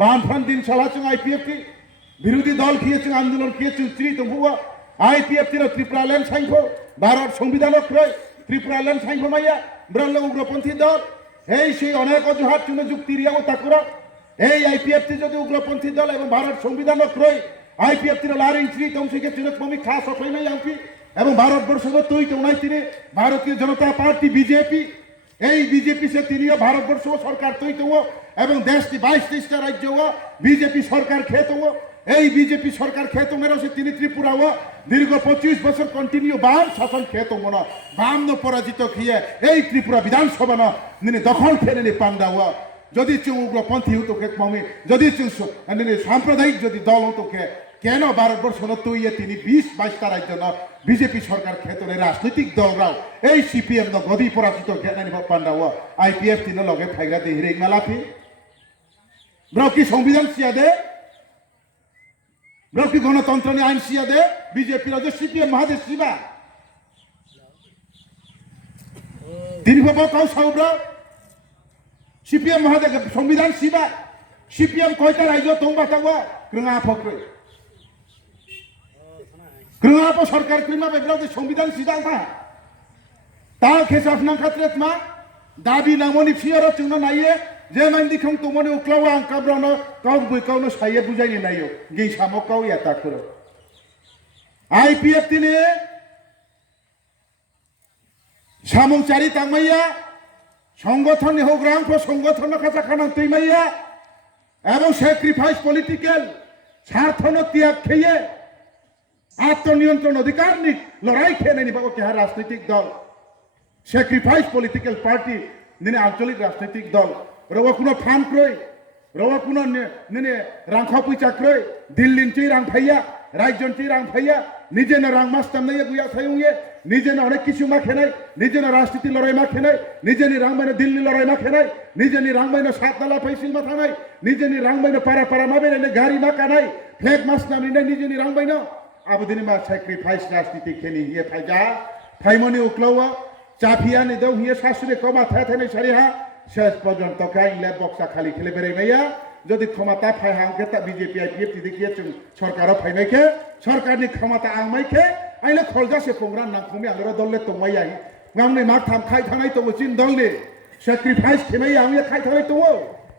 বামফ্রন্ট দিন সালাচুং আইপিএফটি বিরোধী দল খেয়েছেন আন্দোলন খেয়েছেন শ্রী তবুয়া আইপিএফটির ত্রিপুরা ল্যান্ড সাংখ্য ভারত সংবিধান ক্রয় ত্রিপুরা ল্যান্ড সাংখ্য মাইয়া ব্রহ্ম উগ্রপন্থী দল এই সেই অনেক অজুহাত চুনে যুক্তি রিয়াও তাকুরা এই আইপিএফটি যদি উগ্রপন্থী দল এবং ভারত সংবিধান ক্রয় আইপিএফটির লারিং শ্রী তমসিকে চিরকমী খাস অফাইনাই আংপি এবং ভারতবর্ষ তুই চৌনাই তিনি ভারতীয় জনতা পার্টি বিজেপি এই বিজেপি সে তিনিও ভারতবর্ষ সরকার তৈরি এবং দেশটি 22-23টা রাজ্য বিজেপি সরকার খেত এই বিজেপি সরকার খেত মেরো সে তিনি ত্রিপুরা দীর্ঘ 25 বছর কন্টিনিউ বাম শাসন খেত মন বাম পরাজিত খেয়ে এই ত্রিপুরা বিধানসভা নিনে দখল খেয়ে পান্ডা যদি চুং উগ্রপন্থী হতোকে মমি যদি চুং সাম্প্রদায়িক যদি দল হতোকে কেন ভারতবর্ষ তুই তিনি 20-22টা রাজ্য বিজেপি সরকার ক্ষেত্রে রাজনৈতিক দলরাও এই সিপিএম গদি পরাজিত ঘেনানি পান্ডাও আইপিএফ তিন লগে ফাইগা দে হিরেং মালাফি ব্রকি সংবিধান সিয়াদে ব্রকি গণতন্ত্র আইন সিয়াদে বিজেপি রাজ্য সিপিএম মহাদেশ শিবা তিনি বাবা কাউ সাউব্রা সিপিএম মহাদেশ সংবিধান শিবা সিপিএম কয়টা রাজ্য তোমবা তাও ক্রঙা ফক্রে ক্রঙাপ সরকার ক্রিমা বেগ্রাউতে সংবিধান সিদ্ধান্তা তাল খেসাফনাং খাত্রেতমা দাবি নামনি ফিয়ার চুনো নাইয়ে যে মাইন্দি খং তোমনে উক্লাও আংকাব্রানো কাউ বইকাউনো সাইয়ে বুঝাইনি নাইও গেই সামকাও ইয়াতা করো আইপিএফ তিনে সামংচারি তাংমাইয়া সংগঠন হোগ্রাং সংগঠন কাছা খানাং তৈমাইয়া এবং স্যাক্রিফাইস পলিটিক্যাল স্বার্থন ত্যাগ খেয়ে আত্মনিয়ন্ত্রণ অধিকার নিক লড়াই খেয়ে নেই বাবা কেহার রাজনৈতিক দল স্যাক্রিফাইস পলিটিক্যাল পার্টি নিনে আঞ্চলিক রাজনৈতিক দল রওয়া কোনো ফান ক্রয় রওয়া কোনো নিনে রাংখা পুইচা ক্রয় দিল্লিন চি রাং ফাইয়া রাজ্যন চি রাং ফাইয়া নিজে না রাং মাস্তাম নাই গুয়া থাইউয়ে নিজে না অনেক কিছু মা খেনাই নিজে না রাজনীতি লড়াই মা খেনাই নিজে নি রাং মাইনে দিল্লি লড়াই মা খেনাই নিজে নি রাং মাইনে সাতনালা ফাইসিল মা থানাই নিজে নি রাং মাইনে পারা পারা মাবে নে গাড়ি মা কানাই ফ্ল্যাগ মাস নামি নিজে নি রাং মাইনে আবদিন মা স্যাক্রিফাইস রাজনীতি খেলি হিয়ে ফাইজা ফাইমনি উকলাওয়া চাফিয়া নি দেও হিয়ে শাশুড়ি কমা থায় থায় সারিহা শেষ পর্যন্ত কাইলে বক্সা খালি খেলে বেড়ে মাইয়া যদি ক্ষমতা ফাই হাংকে তা বিজেপি আইপিএফ দেখিয়ে সরকারও ফাইনাইকে সরকারনি ক্ষমতা আংমাইকে আইলে খলজাসে পোংরা নাংখুমি আংরা দললে তোমাই আই গামনি মাক থাম খাই থানাই তো চিন দলনে স্যাক্রিফাইস খেমাই আংয়ে খাই থানাই তো